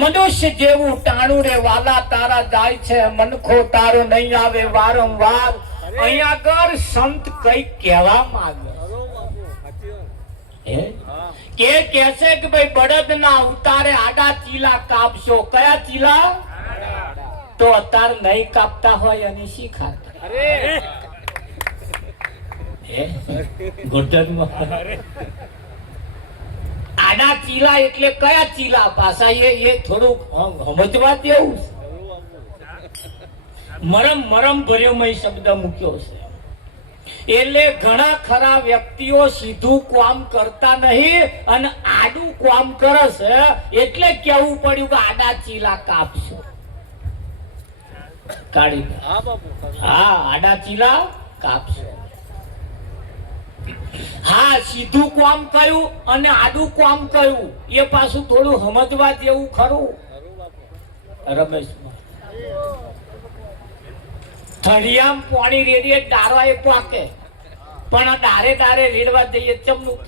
મનુષ્ય જેવું ટાણું રે વાલા તારા જાય છે મનખો તારો નહીં આવે વારંવાર. અહીંયા આગળ સંત કઈ કહેવા માંગે કે કહે કે ભાઈ બળદ ના ઉતારે આડા ચીલા કાપશો. કયા ચીલા? તો અત્યારે નહીં કાપતા હોય અને શી ખાતા? આડા ચીલા એટલે કયા ચીલા પાછા? એ થોડુંક સમજવા જેવું મરમ ભર્યો શબ્દ મૂક્યો છે. એટલે ઘણા ખરા વ્યક્તિઓ સીધું કામ કરતા નહીં અને આડું કામ કરે છે. એટલે કેવું પડ્યું કે આડા ચીલા કાપશો. કાઢી આડા ચીલા કાપશો. હા, સીધું કામ કયું અને આડું કામ કયું એ પાછું થોડું સમજવા જેવું ખરું. રમેશ થળિયામ પાણી રેડીએ ડારવા એ પાકે, પણ આ ડારે ડારે રેડવા જઈએ ચમનું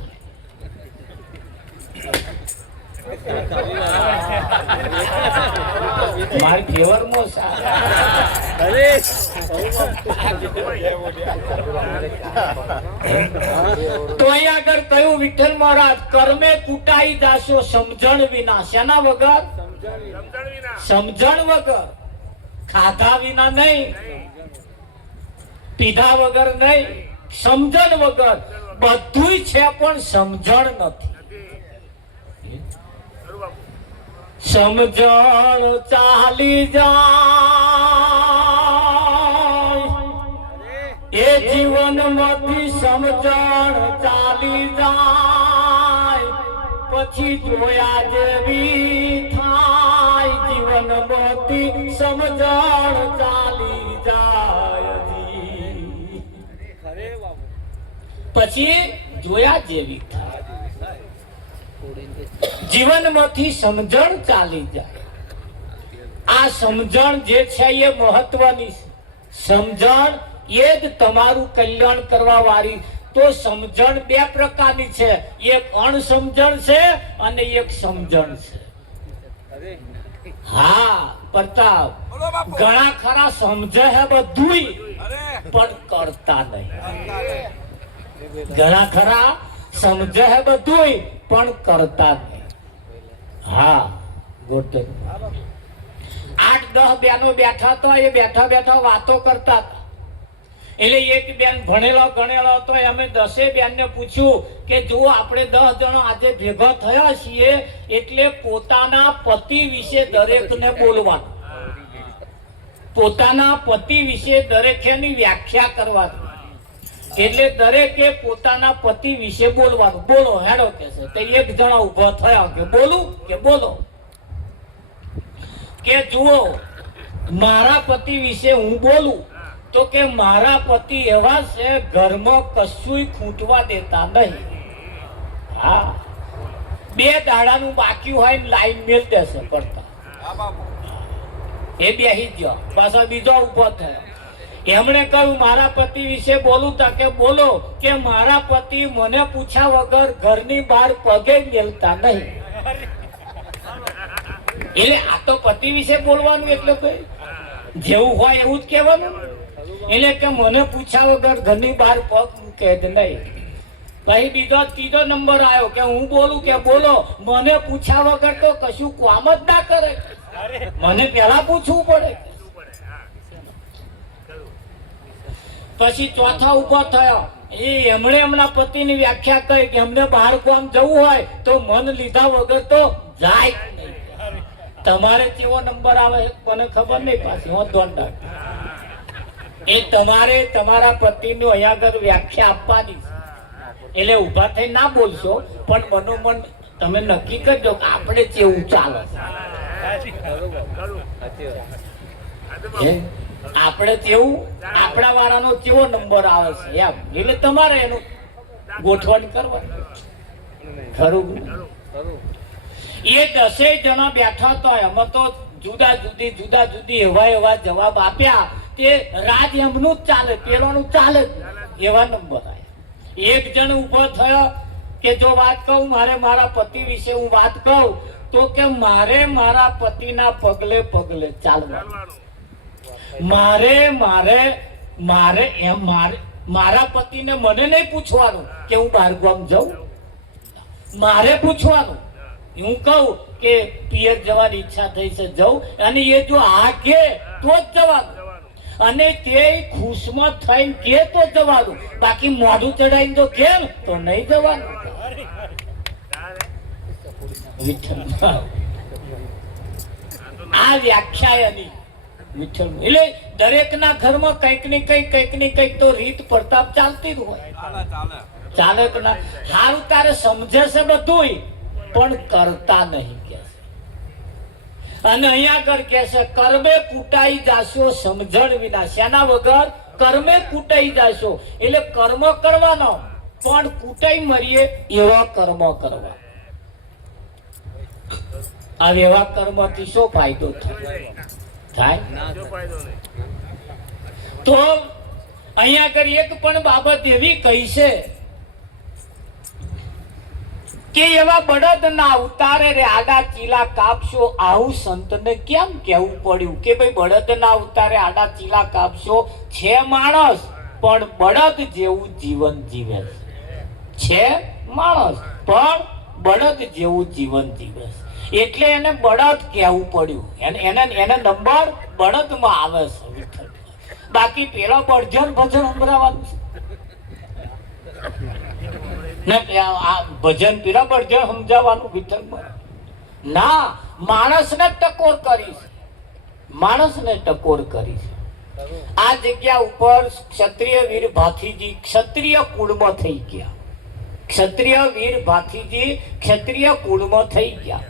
મારી ફેવર મો તો અહીંયા આગળ કયું વિઠ્ઠલ મહારાજ કર્મે કૂટાઈ જાશો સમજણ વિના. શેના વગર? સમજણ વગર. ખાધા વિના નહીં, પીધા વગર નહીં, સમજણ વગર. બધુંય છે પણ સમજણ નથી. સમજણ ચાલી જાય એ જીવન માંથી, સમજણ ચાલી જાય પછી જોયા જેવી થાય. જીવન માંથી સમજણ ચાલી જાય પછી જોયા જેવી થાય. જીવનમાંથી સમજણ ચાલી જાય. આ સમજણ જે છે એ મહત્વની છે. સમજણ એ જ તમારું કલ્યાણ કરવા વાળી. તો સમજણ બે પ્રકારની છે, એક અણસમજણ છે અને એક સમજણ છે. હા પ્રતાપ, ઘણા ખરા સમજે હે બધું પણ કરતા નહીં. ઘણા ખરા સમજે હે બધું પણ કરતા નહીં. હા, 8-10 બેનો બેઠા હતા. એ બેઠા બેઠા વાતો કરતા હતા. એટલે એક બેન ભણેલો ગણેલો હતો. અમે 10 બેનને પૂછ્યું કે જો આપણે 10 જણો આજે ભેગા થયા છીએ એટલે પોતાના પતિ વિશે દરેકને બોલવાનું. પોતાના પતિ વિશે દરેકની વ્યાખ્યા કરવાની. એટલે દરેકે પોતાના પતિ વિશે બોલવાનું. બોલો હેડો કે છે. તો એક જણા ઉભા થયા કે બોલું કે બોલો કે જુઓ મારા પતિ વિશે હું બોલું તો કે મારા પતિ એવા છે ઘરમાં કશુંય ખૂંટવા દેતા નહીં. હા, 2 દાડાનું બાકી હોય ને લાઈન મેલ દેશે પડતા. એ બેહી ગયો. પાછો બીજો ઉભો થયો. એમણે કહ્યું મારા પતિ વિશે બોલું તો કે બોલો કે મારા પતિ મને પૂછ્યા વગર ઘરની બહાર પગે મેલતા નહીં. એટલે આ તો પતિ વિશે બોલવાનું એટલે કઈ જેવું હોય એવું જ કહેવાનું. એટલે કે મને પૂછ્યા વગર ઘરની બહાર પગ મૂકે જ નહીં. પછી બીજો 3જો નંબર આવ્યો કે હું બોલું કે બોલો મને પૂછ્યા વગર તો કશું કામ જ ના કરે. મને પેલા પૂછવું પડે. પછી ચોથા ઉભો થયો. એમણે એમના પતિની વ્યાખ્યા કરી કે અમને બહાર ગામ જવું હોય તો મન લીધા વગર તો જાય નહીં. તમારે કેવો નંબર આવે મને ખબર નહીં. પાછી હું દોંડા એ તમારે તમારા પતિની અહીંયા આગળ વ્યાખ્યા આપવાની. એટલે ઉભા થઈ ના બોલશો પણ મનોમન તમે નક્કી કરજો કે આપણે કેવું ચાલે. આપણે કેવું આપણા વાળાનો કેવો નંબર આવે છે એમ. એટલે તમારે એનું ગોઠવણ કરવાની. ખરું એ 10 જણા બેઠા હતા. એમાં તો જુદા જુદી એવા જવાબ આપ્યા તે રાજ એમનું જ ચાલે, પેલોનું ચાલે જ એવા નંબર આવ્યા. એક જણ ઉભો થયો કે જો વાત કહું મારે મારા પતિ વિશે હું વાત કહું તો કે મારે મારા પતિના પગલે પગલે ચાલવાનું. મારા પતિને મને નહીં પૂછવાનું કે હું બહાર ગામ જાઉં. મારે પૂછવાનું હું કહું કે પિયર જવાની ઈચ્છા થઈ છે જાઉં અને એ જો આ કે તો જ જવાનું. અને તે ખુશમાં થઈને કે તો જવાનું. બાકી મોઢું ચડાઈને તો કેમ તો નહીં જવાનું. આ વ્યાખ્યા એની વિઠ્ઠલ. એટલે દરેકના ઘરમાં કંઈક ને કંઈક તો રીત પ્રતાપ ચાલતી જ હોય. ચાલે તો ના સારું તારે સમજે છે બધું પણ કરતા નહીં કે. અને અહીંયા આગળ કે છે કર્મે કૂટાઈ જાશો સમજણ વિના. શેના વગર? કર્મે કૂટાઈ જાશો. એટલે કર્મ કરવાનો પણ કૂટાઈ મરીએ એવા કર્મ કરવા. આ એવા કર્મથી શું ફાયદો થાય? તો અહીંયા આગળ એક પણ બાબત એવી કહી છે કે એવા બળદ ના ઉતારે રે આડા ચીલા કાપશો. આવું સંતને કેમ કેવું પડ્યું કે ભાઈ બળદ ના ઉતારે આડા ચીલા કાપશો. છે માણસ પણ બળદ જેવું જીવન જીવે છે. માણસ પણ બળદ જેવું જીવન જીવે છે. એટલે એને બળદ કહેવું પડ્યું. એને નંબર બળદમાં આવે છે. બાકી પેલા બળજન ભજન સંભળાવવાનું છે આ ભજન પેલા બળજન સમજાવવાનું વિઠ્ઠલમાં ના. માણસને ટકોર કરી છે. માણસને ટકોર કરી છે. આ જગ્યા ઉપર ક્ષત્રિય વીર ભાથીજી ક્ષત્રિય કુળમાં થઈ ગયા. ક્ષત્રિય વીર ભાથીજી ક્ષત્રિય કુળમાં થઈ ગયા.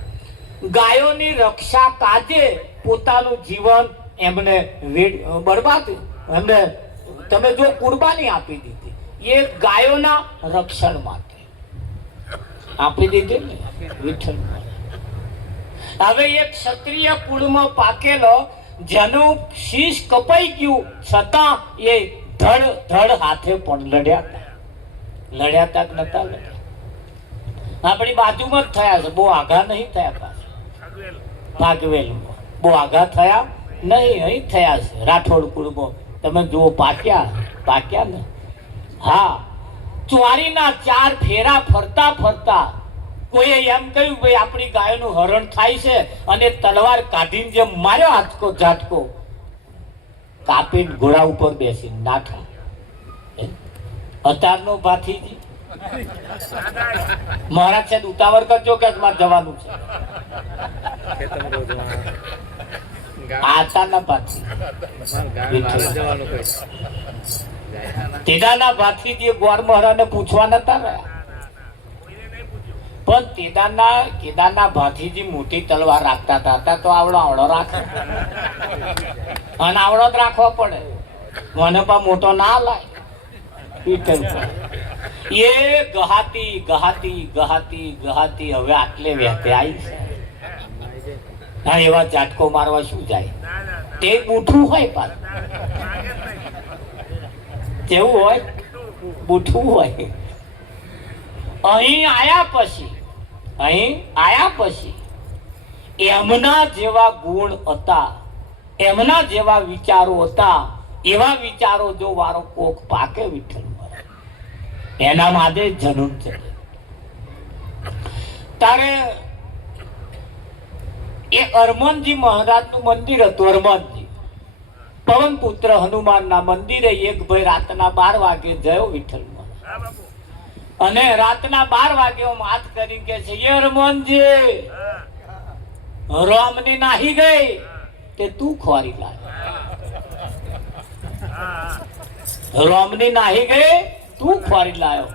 ગાયોની રક્ષા કાજે પોતાનું જીવન એમને બરબાદ એમને તમે જો કુરબાની આપી દીધી. એ ગાયોના રક્ષણ માટે આપી દીધી ને વિઠ્ઠલ. હવે એક ક્ષત્રિય કુળમાં પાકેલો જેનું શીશ કપાઈ ગયું છતાં એ ધડ હાથે પણ લડ્યા હતા કે નતા લડ્યા. આપણી બાજુમાં જ થયા છે. બહુ આઘા નહીં થયા. ભાગવેલ બહુ આઘા થયા નહીં. અહીં થયા છે રાઠોડ કુળમાં. તમે જુઓ પાક્યા ને. હા, ચોરીના 4 ફેરા ફરતા કોઈએ એમ કહ્યું ભાઈ આપણી ગાયોનું હરણ થાય છે અને તલવાર કાઢીને જેમ માર્યો ઝાટકો કાપીને ઘોડા ઉપર બેસીને નાઠા. અતારનો ભાથીજી મહારાજ છે ઉતાવળ કરજો કે મારે જવાનું છે. આતાના ભાથી તેદાના ભાથીજી ગોર મહારાજને પૂછવા નતા રહ્યા, પણ કેદારના ભાથીજી મોટી તલવાર રાખતા હતા તો આવડો રાખે, અને આવડો જ રાખવો પડે, મને પણ મોટો ના લાય. એ ગહાતી હવે આટલે વહેતે આવી છે. હા, એવા ઝાટકો મારવા શું જાય? તે બૂઠું હોય, પાછું કેવું હોય? બૂઠું હોય. અહીં આયા પછી એમના જેવા ગુણ હતા, એમના જેવા વિચારો હતા, એવા વિચારો જો વારો કોક પાકે વિઠ્ઠલ એના માટે જન્મ છે. તારે એ હરમનજી મહારાજનું મંદિર હતું. હરમનજી પવનપુત્ર હનુમાનના મંદિરે એક ભાઈ રાતના 12 વાગે ગયો વિઠ્ઠલમાં, અને રાતના 12 વાગે હાથ કરી કે છે, એ હરમનજી રામની નાહી ગઈ તે તું ખોરી લાય. રામની નાહી ગઈ તું ખોરી લાયો.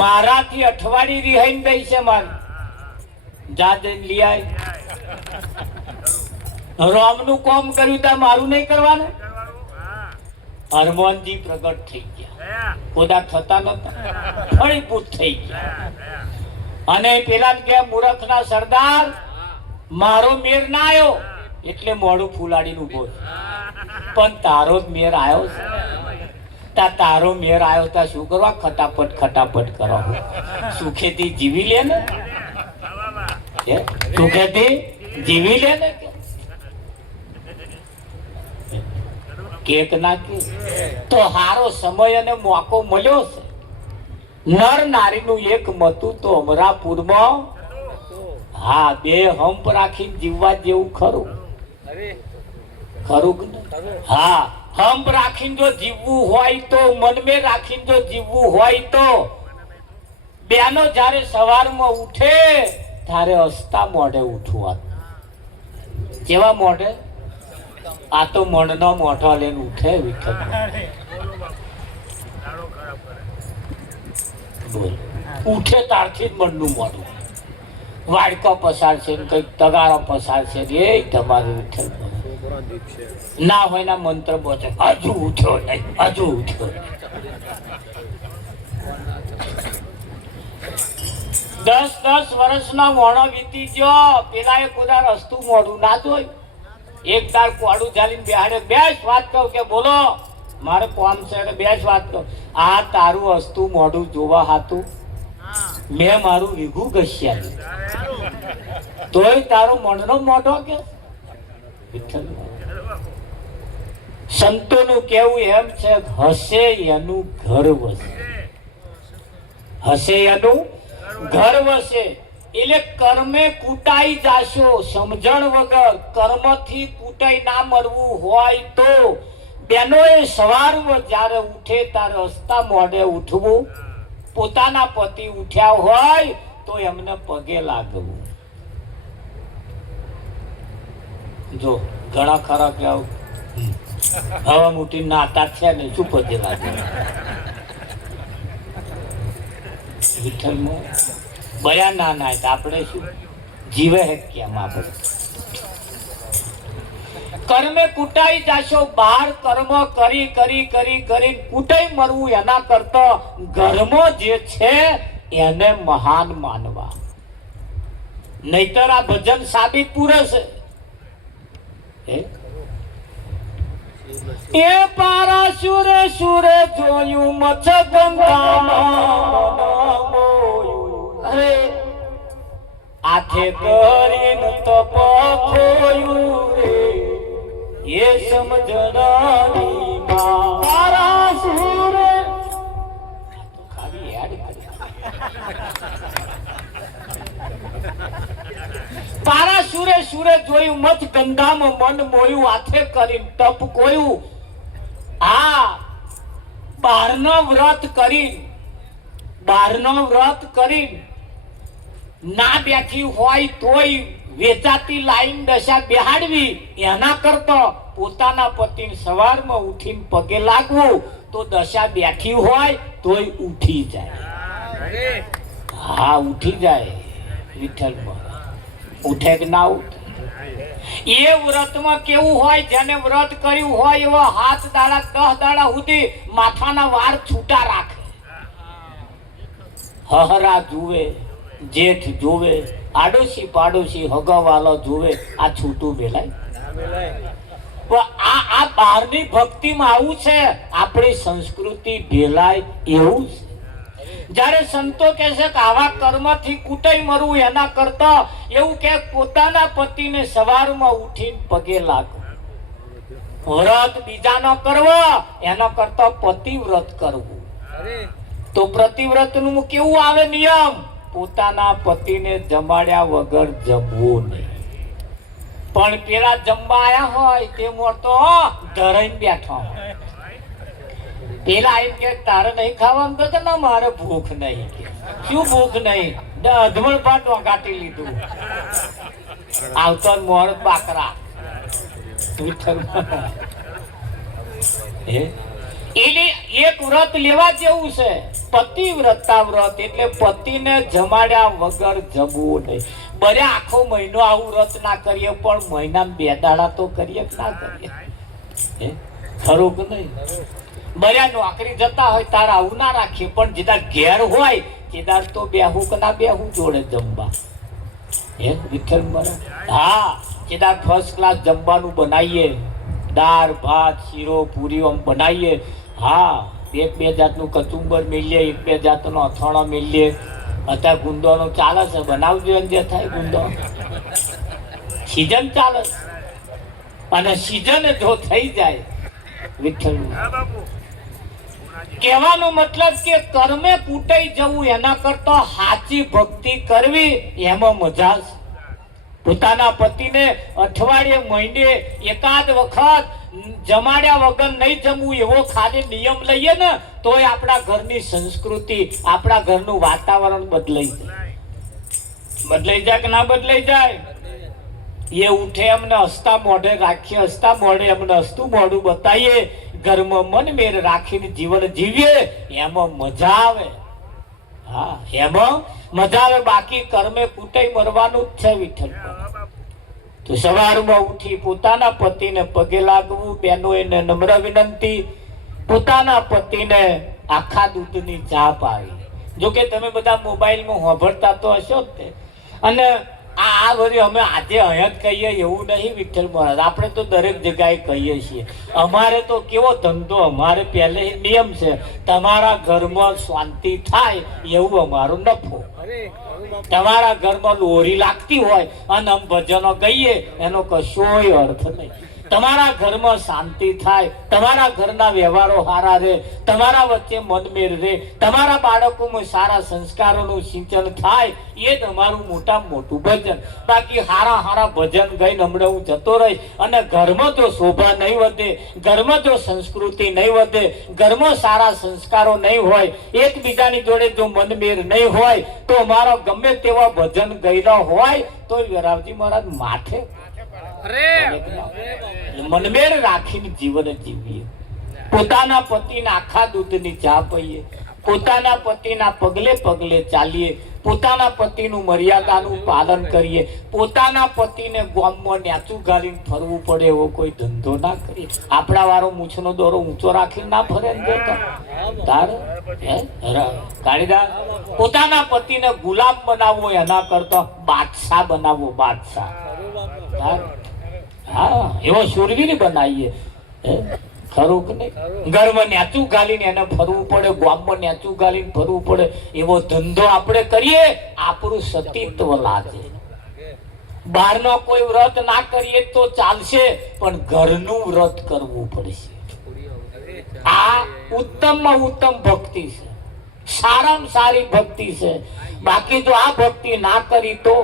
મારાથી અઠવાડી રિહાઈ ગઈ છે મારી, જા જઈને લઈ આય. રામનું કામ કર્યું તા મારું નહીં કરવાનું. હનુમાનજી પ્રગટ થઈ ગયા, ખોદા થતા નતા, ફળીભૂત થઈ ગયા. અને પેલા કે મૂર્ખના સરદાર મારો મેર ના આવ્યો એટલે મોઢું ફૂલાડીને ઉભો, પણ તારો જ મેર આવ્યો છે. તારો મેર આવ્યો તા શું કરવા? ખટાપટ કરો, સુખેથી જીવી લે ને, સુખેથી જીવી લે ને. કેક નાખી તો હારો સમય અને મોકો મળ્યો છે. નર નારીનું એક મતું તો અમરાપુરમાં, હા, 2 હંપ રાખીને જીવવા જેવું ખરું કે હા, હંપ રાખીને જો જીવવું હોય તો, મનમે રાખીને જો જીવવું હોય તો, બેનો જ્યારે સવારમાં ઉઠે ત્યારે હસતા મોઢે ઉઠવા. કેવા મોઢે? આ તો મનનો મોઢો લઈને ઉઠે વિઠ્ઠલ. બોલ, ઉઠે તારથી જ મનનું મોઢું. વાડકો પસાર છે, કઈક તગારો પસાર છે, એ તમારું વિઠ્ઠલ ના હોય ના મંત્ર બોલે, હજુ ઉઠ્યો નહીં, હજુ ઉઠ્યો. 10 વર્ષના મોણો વીતી ગયો, પેલા એ ખુદા રસ્તું મોઢું ના જોયું. એક તાર કોડું ચાલીને બેહાડે, બેસ વાત કહું કે બોલો મારે કોમ છે, બેસ વાત કહું. આ તારું હસતું મોઢું જોવા હાતું મેં મારું વીઘું ઘસ્યા, તોય તારો મનનો મોઢો કે સંતોનું કેવું એમ છે, હસે એનું ઘર વસે, હસે એનું ઘર વસે. એટલે કર્મે કૂટાઈ જાશો, સમજણ વગર કર્મથી કૂટાઈ ના મરવું હોય તો બેનોએ સવારમાં જ્યારે ઉઠે ત્યારે હસતા મોઢે ઉઠવું. પોતાના પતિ ઉઠ્યા હોય તો એમને પગે લાગવું. જો ઘણા ખરા કે હવા મૂટી નાતા છે ને શું પગે લાગે? વિઠ્ઠલમાં બયા ના આપણે શું જીવે હે કેમ? આપણે કર્મે કૂટાઈ જાશો, બહાર કર્મ કરી કરી કરી કરી કૂટાઈ મરવું એના કરતા ઘરમાં જે છે એને મહાન માનવા. નહીતર આ ભજન સાબિત પૂરે છે. એ પારા સુરે સુરે જોયું મચ્છ ગંગામાં, આથે કરીને તપ ખોયું રે એ સમજણાની માં. પારા સુરે પારા સુરે સુરે જોયું મત ગંગામાં મન મોયું, આથે કરીને તપ કોયું. આ 12નો વ્રત કરી ના બેઠી હોય તોય વેચાતી લાઈન દશા બેહાડવી, એના કરતા પોતાના પતિને સવારમાં ઉઠીને પગે લાગવું તો દશા બેઠી હોય તોય ઉઠી જાય. હા, ઉઠી જાય. વિઠ્ઠલ ઉઠે કે ના ઉઠે? એ વ્રતમાં કેવું હોય, જેને વ્રત કર્યું હોય એવો 7 દાડા 10 દાડા સુધી માથાના વાળ છૂટા રાખે. હહરા જુએ, જેઠ જુએ, આડોશી પાડોશી હગાવાલો જુએ, આ છૂટું મેલાય? આ બહારની ભક્તિમાં આવું છે. આપણી સંસ્કૃતિ ભેલાય એવું છે. જ્યારે સંતો કહે છે કે આવા કર્મથી કૂટાઈ મરવું એના કરતા એવું કે પોતાના પતિને સવારમાં ઉઠીને પગે લાગો. વ્રત બીજાનો કરવો એના કરતા પતિવ્રત કરવું. તો પ્રતિવ્રતનું કેવું આવે નિયમ? પોતાના પતિને જમાડ્યા વગર જમવું નહીં. પણ પેલા જમવા આયા હોય તે મોટો ધરાઈને બેઠો હોય. પેલા એમ કે તારે નહીં ખાવાનું? તો ના, મારે ભૂખ નહીં. શું ભૂખ નહીં? અધમણ પાટ વગાટી લીધું. આવતો મોર બાકરા. એટલે એક વ્રત લેવા જેવું છે, પતિવ્રતા વ્રત. એટલે પતિને જમાડ્યા વગર જમવું નહીં. બરે આખો મહિનો આવું વ્રત ના કરીએ, પણ મહિનામાં 2 દાડા તો કરીએ કે ના કરીએ? ખરું કે નહીં? બર્યા નોકરી જતા હોય તાર આવું ના રાખીએ, પણ જેદાર ઘેર હોય તેદાર તો બેહું કે ના બેહું જોડે જમવા. વિઠ્ઠલ મને હા, જેદાર ફર્સ્ટ ક્લાસ જમવાનું બનાવીએ, દાળ ભાત શીરો પૂરી આમ બનાવીએ. હા, 1-2 જાતનું કચુંબર મેલીએ, 1-2 જાતનો અથાણો મેલીએ. અત્યારે ગુંદોનો ચાલે છે, બનાવજો જે થાય ગુંદો. સિઝન ચાલે અને સિઝન જો થઈ જાય. વિઠ્ઠલ કહેવાનો મતલબ કે કર્મે કૂટાઈ જવું એના કરતા સાચી ભક્તિ કરવી એમાં મજા છે. પોતાના પતિને અઠવાડિયે મહિને એકાદ વખત જમાડ્યા વગર નહીં જમવું એવો ખાલી નિયમ લઈએ ને તોય આપણા ઘરની સંસ્કૃતિ, આપણા ઘરનું વાતાવરણ બદલાઈ જાય. બદલાઈ જાય કે ના બદલાઈ જાય? એ ઉઠે એમને હસતા મોઢે રાખીએ, હસતા મોઢે એમને હસતું મોઢું બતાવીએ, ઘરમાં મન મેર રાખીને જીવન જીવીએ, એમાં મજા આવે. હા, એમાં મજા આવે. બાકી કર્મે કૂટાઈ મરવાનું જ છે. વિઠ્ઠલ તો સવારમાં ઉઠી પોતાના પતિને પગે લાગવું. બહેનો એને નમ્ર વિનંતી, પોતાના પતિને આખા દૂધની ચા પાવી. જોકે તમે બધા મોબાઈલમાં સાંભળતા તો હશો જ તે. અને આ બધી અમે આજે અહીંયા જ કહીએ એવું નહીં. વિઠ્ઠલ મહારાજ આપણે તો દરેક જગ્યાએ કહીએ છીએ. અમારે તો કેવો ધંધો, અમારે પહેલે નિયમ છે, તમારા ઘરમાં શાંતિ થાય એવું અમારો નફો. તમારા ઘરમાં લોરી લાગતી હોય અને આમ ભજનો ગઈએ એનો કશોય અર્થ નહીં. તમારા ઘરમાં શાંતિ થાય, તમારા ઘરના વ્યવહારો સારા રહે, તમારા વચ્ચે મનમેળ રહે, તમારા બાળકોમાં સારા સંસ્કારોનું સિંચન થાય, એ જ અમારું મોટામાં મોટું ભજન. બાકી હારા હારા ભજન ગઈને હમણાં હું જતો રહીશ અને ઘરમાં જો શોભા નહીં વધે, ઘરમાં જો સંસ્કૃતિ નહીં વધે, ઘરમાં સારા સંસ્કારો નહીં હોય, એકબીજાની જોડે જો મનમેળ નહીં હોય, તો અમારો ગમે તેવા ભજન ગયેલા હોય તો વેરાવજી મહારાજ માથે મનમેળ રાખીને જીવન જીવીએ. પોતાના પતિને આખા દૂધની ચા પીએ, પોતાના પતિના પગલે પગલે ચાલીએ, પોતાના પતિનું મર્યાદાનું પાલન કરીએ, પોતાના પતિને ગામમાં નેચું ગાલીને ફરવું પડે એવો કોઈ ધંધો ના કરીએ. આપણા વાળો મૂછનો દોરો ઊંચો રાખીને ના ફરે ને તારે કાળીદાસ. પોતાના પતિને ગુલામ બનાવવો એના કરતા બાદશાહ બનાવવો. બાદશાહ હા, એવો શૂરવીર બનાવીએ. ખરું કે નહીં? ઘરમાં નેચું ગાલીને એને ફરવું પડે, ગામમાં નેચું ગાલીને ફરવું પડે એવો ધંધો આપણે કરીએ, આપણું સતીત્વ લાગે. બહારનો કોઈ વ્રત ના કરીએ તો ચાલશે, પણ ઘરનું વ્રત કરવું પડશે. આ ઉત્તમમાં ઉત્તમ ભક્તિ છે, સારામાં સારી ભક્તિ છે. બાકી જો આ ભક્તિ ના કરી તો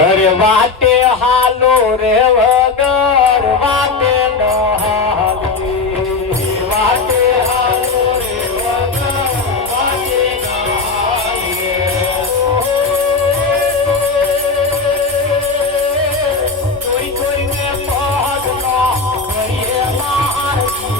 અરે વાટે હાલો રે વગર વાટે ન હાલી, વાટે હાલો રે વગર વાટે ન હાલી. કોઈ કોઈને પગ ન કરીએ મારી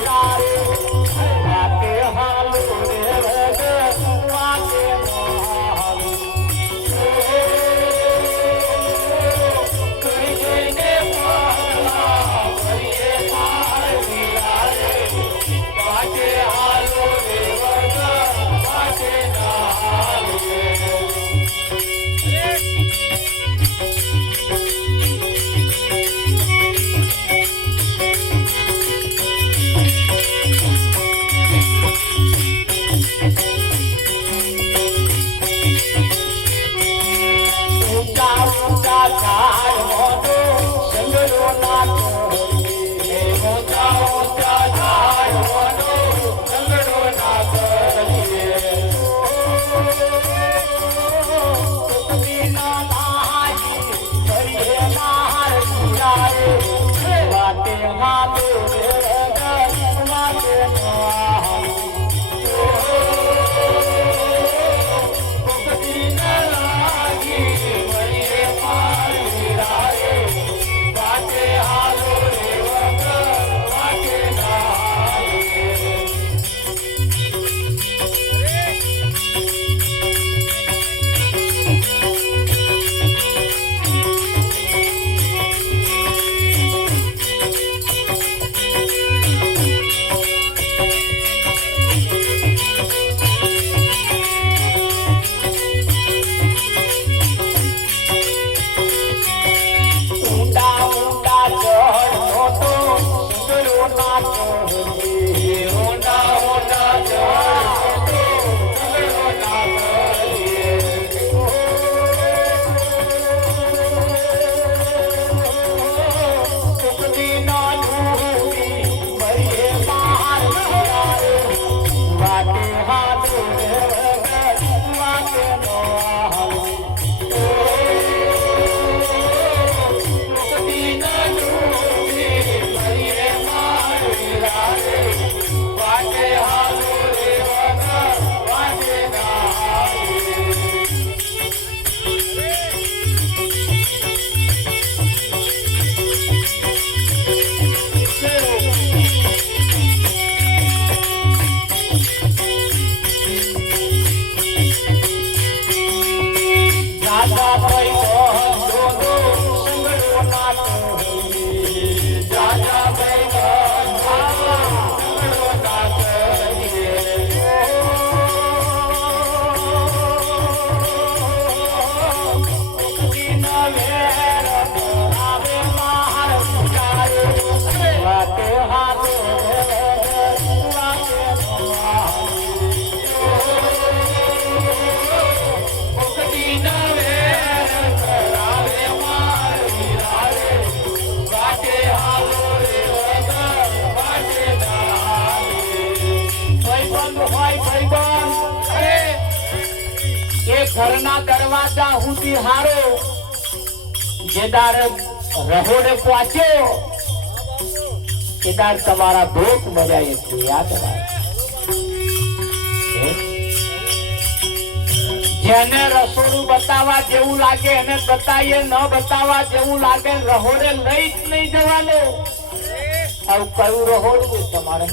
ઘરના દરવાજા સુધી હારો જેદાર રહોડે પહોંચ્યો કેદાર તમારા ભોગ મજાય છે યાદ રાખો જેને રસોડું બતાવવા જેવું લાગે એને બતાવીએ ન બતાવવા જેવું લાગે રહોડે લઈ જ નહીં જવાનો આવું કયું રહોડું તમારે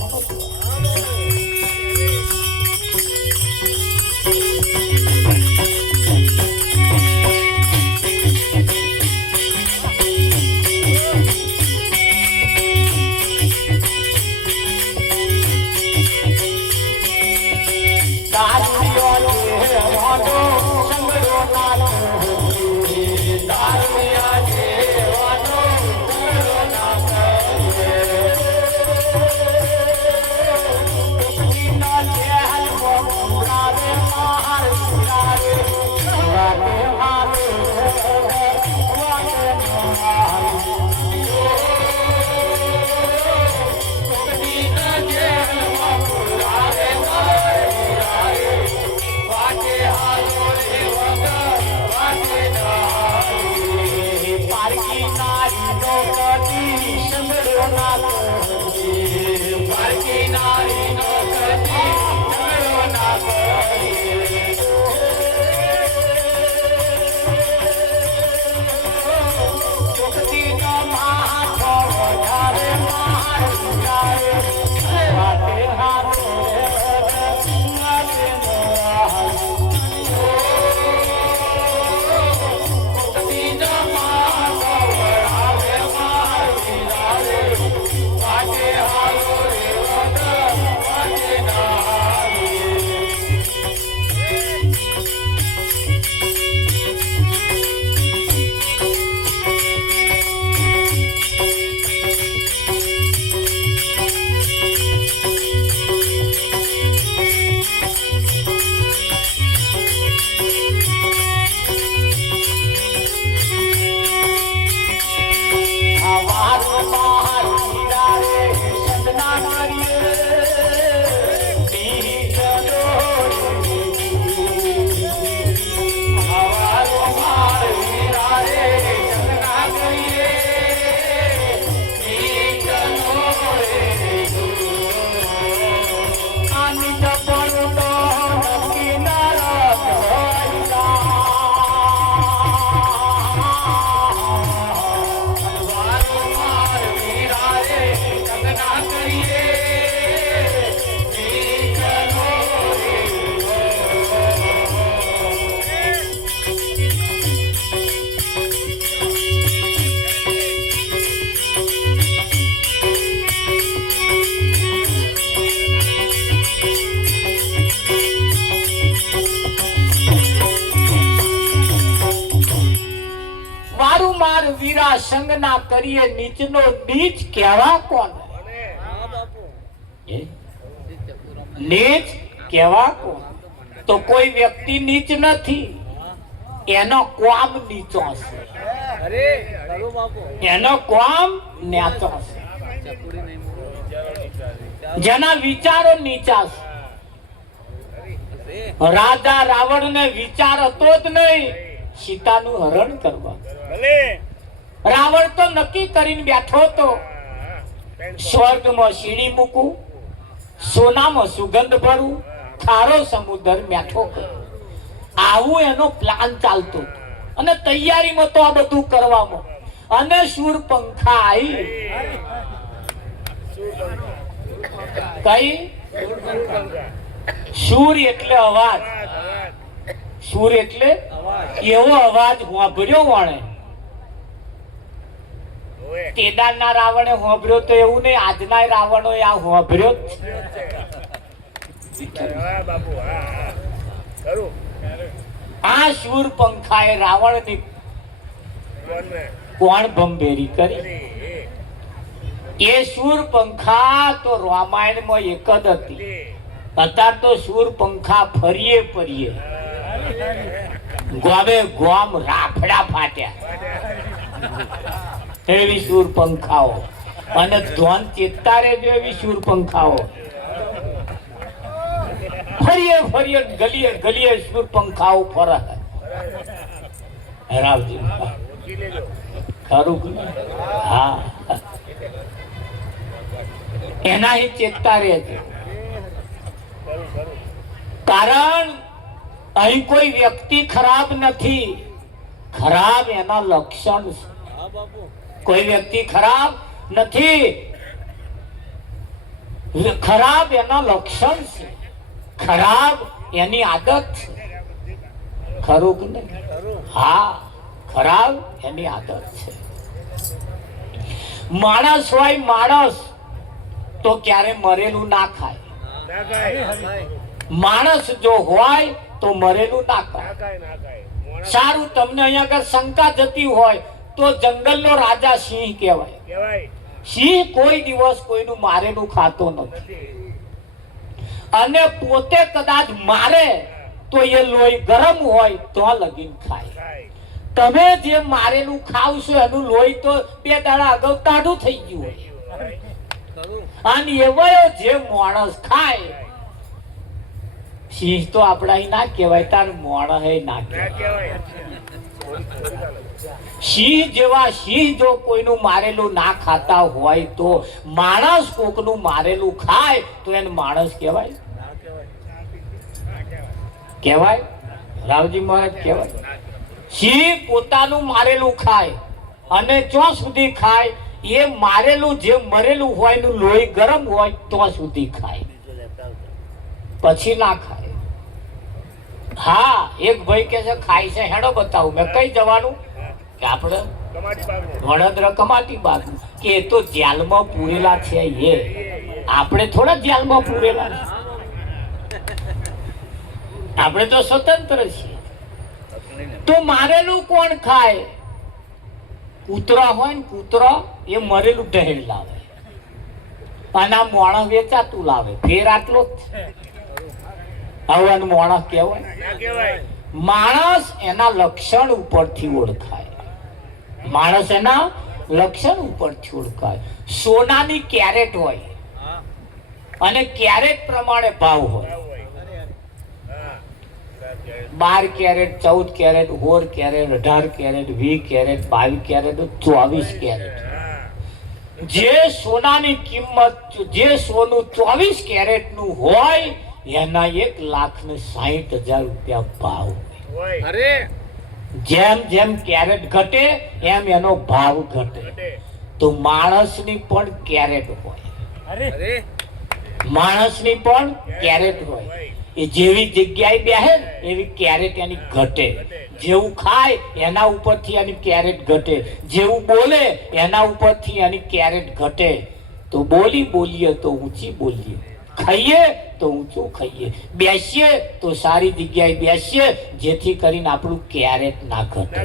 વીરા સંગ ના કરીએ નીચનો નીચ કહેવા કોણ નીચ કેવા કોણ? તો કોઈ વ્યક્તિ નીચ નથી, એનો કોમ નીચો છે, એનો કોમ નેચો છે, જેના વિચારો નીચા છે. રાજા રાવણ ને વિચાર હતો જ નહીં સીતાનું હરણ કરવા. રાવણ તો નક્કી કરીને બેઠો હતો સ્વર્ગમાં સીડી મૂકું, સોનામાં સુગંધ ભરું, ખારો સમુદ્ર મેઠો કરું. આવું એનો પ્લાન ચાલતો હતો અને તૈયારીમાં તો આ બધું કરવામાં. અને શૂરપંખા આવી. કઈ? શૂર એટલે અવાજ, શૂર એટલે એવો અવાજ સાંભળ્યો વાણે. કેદારના રાવણે સાંભળ્યો તો એવું નહીં, આજના રાવણો આ સાંભળ્યો જ છે. આ શૂરપંખાએ રાવણની કોણ ભંભેરી કરી? એ શૂરપંખા તો રામાયણમાં એક જ હતી. અત્યારે તો શૂરપંખા ફરીએ ફરીએ, ગોમે ગોમ રાફડા ફાટ્યા એવી શૂરપંખાઓ, અને ધોન ચેતતા રહેજો એવી શૂરપંખાઓ. ફરીએ ફરીએ ગલીએ ગલીએ શૂરપંખાઓ ફરે. રાવજી ખરું કે નહીં? હા, એના ચેતતા રહેજો. કારણ અહીં કોઈ વ્યક્તિ ખરાબ નથી, ખરાબ એના લક્ષણ છે. કોઈ વ્યક્તિ ખરાબ નથી, ખરાબ એના લક્ષણ છે, ખરાબ એની આદત છે. ખરું કે નહીં? હા, ખરાબ એની આદત છે. માણસ હોય માણસ તો ક્યારે મરેલું ના ખાય. માણસ જો હોય તો મરેલું ના ખાય. સારું, તમને અહીંયા આગળ શંકા જતી હોય તો જંગલનો રાજા સિંહ કહેવાય. સિંહ કોઈ દિવસ કોઈનું મારેલું ખાતો નથી, અને પોતે કદાચ મારે તો એ લોહી ગરમ હોય તો લગીન ખાય. તમે જે મારેલું ખાવશો એનું લોહી તો 2 દાડા અગાઉ ટાઢું થઈ ગયું હોય. અને એવો જે માણસ ખાય, સિંહ તો આપડા ના કહેવાય, તાર મોણ હે ના કહેવાય. સિંહ જેવા સિંહ જો કોઈનું મારેલું ના ખાતા હોય તો માણસ કોકનું મારેલું ખાય તો એને માણસ કહેવાય? કહેવાય? રાવજી મહારાજ કહેવાય? સિંહ પોતાનું મારેલું ખાય, અને જ્યાં સુધી ખાય એ મારેલું જે મરેલું હોય એનું લોહી ગરમ હોય તો સુધી ખાય, પછી ના ખાય. હા, એક ભાઈ કે છે ખાય છે, હેડો બતાવું. મેં કઈ જવાનું? કે આપણે વડોદરા કમાટી બાગ. કે એ તો જેલમાં પૂરેલા છે, એ આપણે થોડા જેલમાં પૂરેલા છે. આપણે તો સ્વતંત્ર છીએ. તો મારેલું કોણ ખાય? કૂતરા હોય ને, કૂતરો એ મરેલું ઢહેર લાવે, અને આ મોણસ વેચાતું લાવે. ફેર આટલો જ છે. હવે મોણસ કહેવાય? માણસ એના લક્ષણ ઉપરથી ઓળખાય. માણસ એના લક્ષણ ઉપરથી ઓળખાય. સોનાની કેરેટ હોય અને કેરેટ પ્રમાણે ભાવ હોય. 12 carat, 14 carat, 16 carat, 18 carat, 20 carat, 22 carat, 24 carat. જે સોનાની કિંમત, જે સોનું 24 કેરેટ નું હોય એના 1,60,000 રૂપિયા ભાવ હોય. જેમ જેમ કેરેટ ઘટે એમ એનો ભાવ ઘટે. તો માણસની પણ કેરેટ હોય, માણસની પણ કેરેટ હોય. એ જેવી જગ્યાએ બેહે એવી કેરેટ એની ઘટે. જેવું ખાય એના ઉપરથી એની કેરેટ ઘટે, જેવું બોલે એના ઉપરથી એની કેરેટ ઘટે. તો બોલીએ તો ઊંચી બોલીએ, ખાઈએ તો ઊંચું ખાઈએ, બેસીએ તો સારી જગ્યાએ બેસીએ, જેથી કરીને આપણું કેરેટ ના ઘટે,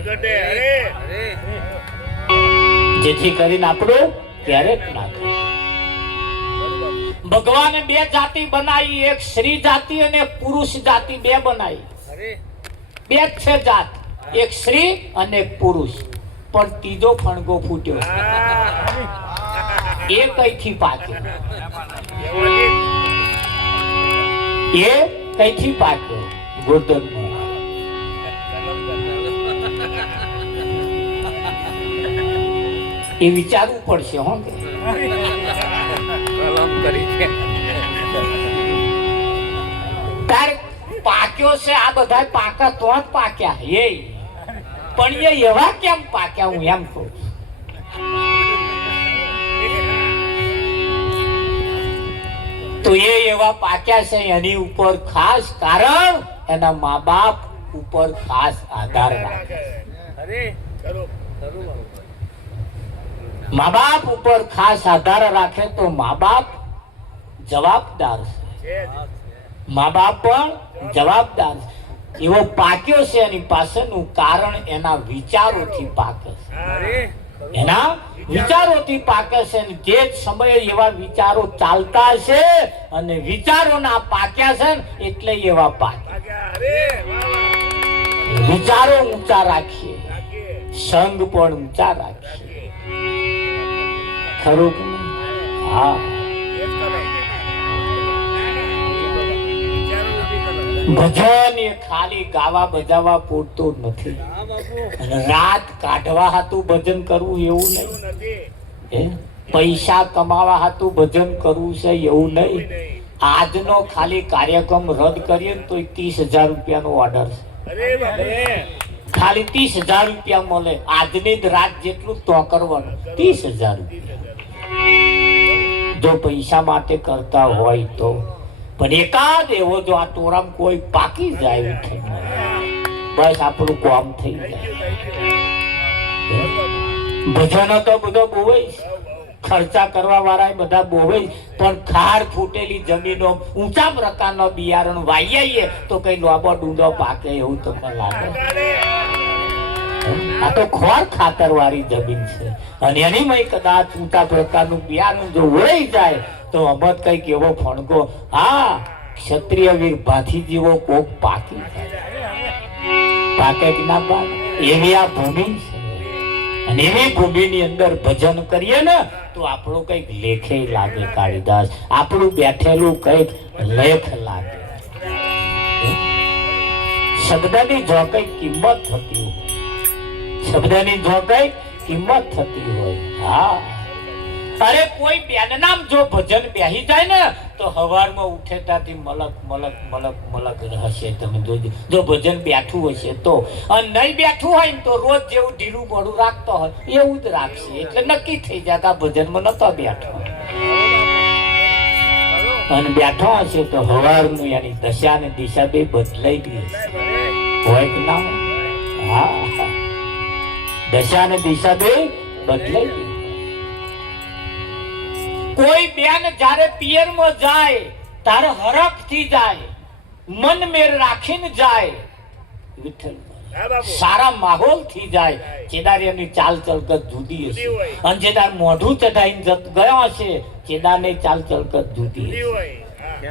જેથી કરીને આપણું કેરેટ ના ઘટે. ભગવાને બે જાતિ બનાવી, એક સ્ત્રી જાતિ અને એક પુરુષ જાતિ બે બનાવી. બે જ છે જાત, એક સ્ત્રી અને એક પુરુષ. પણ ત્રીજો ફણગો ફૂટ્યો, એ કઈથી પાક્યો? એ કઈથી પાક્યો? ગોર્ધનમાં. એ વિચારવું પડશે. હો તારે પાક્યો છે, આ બધા પાકા તો જ પાક્યા એ, પણ એ એવા કેમ પાક્યા? હું એમ કહું. તો એ એવા પાક્યા છે એની ઉપર ખાસ કારણ એના મા બાપ ઉપર ખાસ આધાર રાખે. મા બાપ ઉપર ખાસ આધાર રાખે તો મા બાપ જવાબદાર છે. મા બાપ પણ જવાબદાર છે. એવો પાક્યો છે એની પાછળનું કારણ એના વિચારોથી પાકે છે. એના વિચારોથી પાકે છે. જે સમયે એવા વિચારો ચાલતા છે અને વિચારોના પાક્યા છે એટલે એવા પાક્યા. વિચારો ઊંચા રાખીએ, સંગ પણ ઊંચા રાખીએ. ખરું? હા. ભજન એ ખાલી ગાવા બજાવવા પૂરતું નથી. રાત કાઢવા હાતું ભજન કરવું એવું નહીં. પૈસા કમાવા હાતું ભજન કરવું છે એવું નહીં. આજનો ખાલી કાર્યક્રમ રદ કરીએ તો 30,000 રૂપિયાનો ઓર્ડર છે. ખાલી 30,000 રૂપિયા મળે. આજની જ રાત જેટલું તો કરવાનું 30,000 રૂપિયા. જો પૈસા માટે કરતા હોય તો. પણ એકાદ એવો જો આ ટોરામ કોઈ પાકી જાય, બસ આપણું કામ થઈ જાય. ભજન તો બધો બહુ ખર્ચા કરવા વાળા બધા બહુ, પણ ખાર ફૂટેલી જમીનો ઊંચા પ્રકારનો બિયારણ વાઈએ તો કઈ લાંબો ડુંડો પાકે એવું તમને લાગે? આ તો ખોર ખાતર વાળી જમીન છે અને એની મય કદાચ ઊંચા પ્રકારનું બિયારણ જો વળી જાય તો અમત કઈક એવો ફણગો, હા, ક્ષત્રિય વીર ભાથી જેવો કોક પાકી પાકે કે ના પાકે? એવી આ ભૂમિ છે. અને એવી ભૂમિની અંદર ભજન કરીએ ને તો આપણું કઈક લેખે લાગે. કાળીદાસ આપણું બેઠેલું કઈક લેખ લાગે. શબ્દની જો કઈ કિંમત થતી હોય, શબ્દની જો કઈ કિંમત થતી હોય. હા, અરે કોઈ બેનનામ જો ભજન બેહી જાય ને તો હવારમાં ઉઠે ત્યાંથી મલક મલક મલક મલક હશે. તમે જોજો, જો ભજન બેઠું હશે તો. અને નહીં બેઠું હોય ને તો રોજ જેવું ઢીલું મોડું રાખતો હોય એવું જ રાખશે. એટલે નક્કી થઈ જાય આ ભજનમાં નતો બેઠો. અને બેઠો હશે તો હવારનું એની દશા ને દિશા બે બદલાઈ ગઈ હોય કે ના? હા, દશા ને દિશા બે બદલાઈ ગઈ. કોઈ બેન જ્યારે પિયરમાં જાય તારે હરખ થી જાય, મન મેર રાખીને જાય. વિઠ્ઠલ સારા માહોલ થી જાય. ચેદાર એની ચાલ ચલકત જુદી હશે. અને ચેદાર મોઢું ચઢાઈને ગયો હશે, ચેદાર ની ચાલ ચલકત જુદી હશે.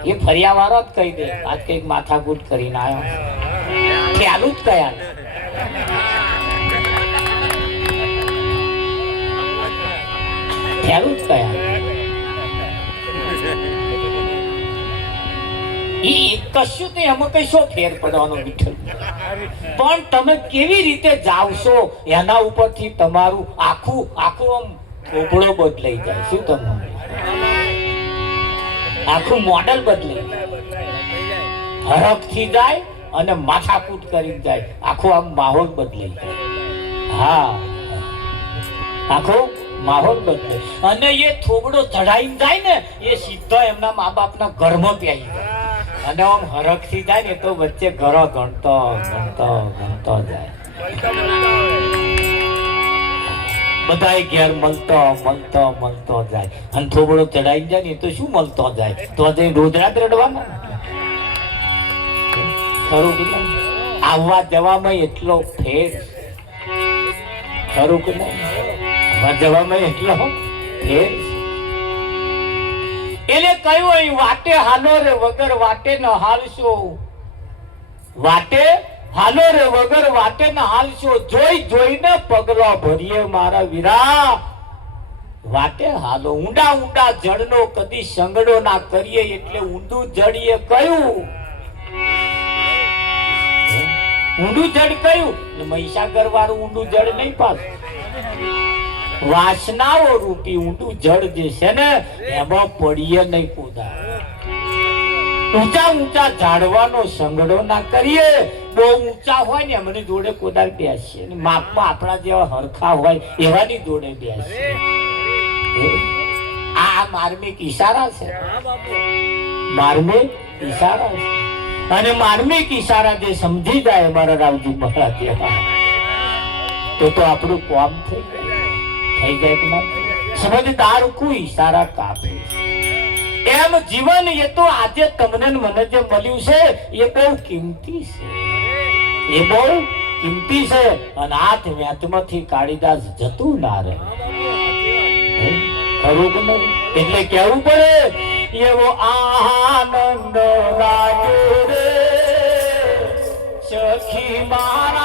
એ ફરિયા વાળો જ કહી દે આજ કઈક માથાકૂટ કરીને આવ્યો. ખ્યાલું જ કયા ખ્યાલું જ કયા કશું તો એમાં કઈ શું ફેર પડવાનો વિઠ્ઠલ. પણ તમે કેવી રીતે જાવશો એના ઉપરથી તમારું આખું આખું થોબડો બદલાઈ જાય. શું તમે આખું મોડલ બદલાઈ જાય. હરખ થી જાય અને માથાકૂટ કરી જાય. આખો આમ માહોલ બદલાઈ જાય. હા, આખો માહોલ બદલે. અને એ થોબડો ચઢાઈને જાય ને એ સીધો એમના મા બાપના ઘરમાં પહેરી જાય. અને આમ હરખ થી જાય ને તો વચ્ચે ઘરો ગણતો ગણતો ગણતો જાય. બધા ઘેર મળતો મળતો મળતો જાય. અને થોબડો ચઢાઈ જાય ને તો શું મળતો જાય? તો રોજ રાત રડવાના. ખરું કે નહીં? આવવા જવામાં એટલો ફેર. ખરું કે નહીં? આવવા જવામાં એટલો ફેર. એટલે કયું અહીં વાટે હાલો રે વગર વાટે ન હાલશો, વાટે હાલો રે વગર વાટે ન હાલશો, જોઈ જોઈને પગલો ભરીએ મારા વીરા, વાટે હાલો. ઊંડા ઊંડા જળનો કદી સંગડો ના કરીએ, એટલે ઊંડું જડીએ કયું, ઊંડું જડ કયું, મહીસાગર વાળું ઊંડું જડ નહીં, પાછું વાસનાઓ રૂપી ઊંડું જડ જે છે ને એમાં પડીએ નહીં કોદા. ઊંચા ઊંચા ઝાડવાનો સંગડો ના કરીએ, બહુ ઊંચા હોય ને એમની જોડે કોદાળ બેસીએ, માપમાં આપણા જેવા હરખા હોય એવાની જોડે બેસીએ. આ માર્મિક ઈશારા છે, માર્મિક ઈશારા છે. અને માર્મિક ઈશારા જે સમજી જાય મારા રાવજી મહારાજ તો આપણું કામ થઈ જાય કે ના? સમજદાર કોઈ ઈશારા કાપે. એમ જીવન એ તો આજે તમને મને જે મળ્યું છે એ બહુ કિંમતી છે, એ બહુ કિંમતી છે. અને હાથ વ્યાતમાંથી કાળીદાસ જતું ના રહે, ખરું કે નહીં? એટલે કેવું પડે, એવો આનંદ લાગ્યો રે સખી મારા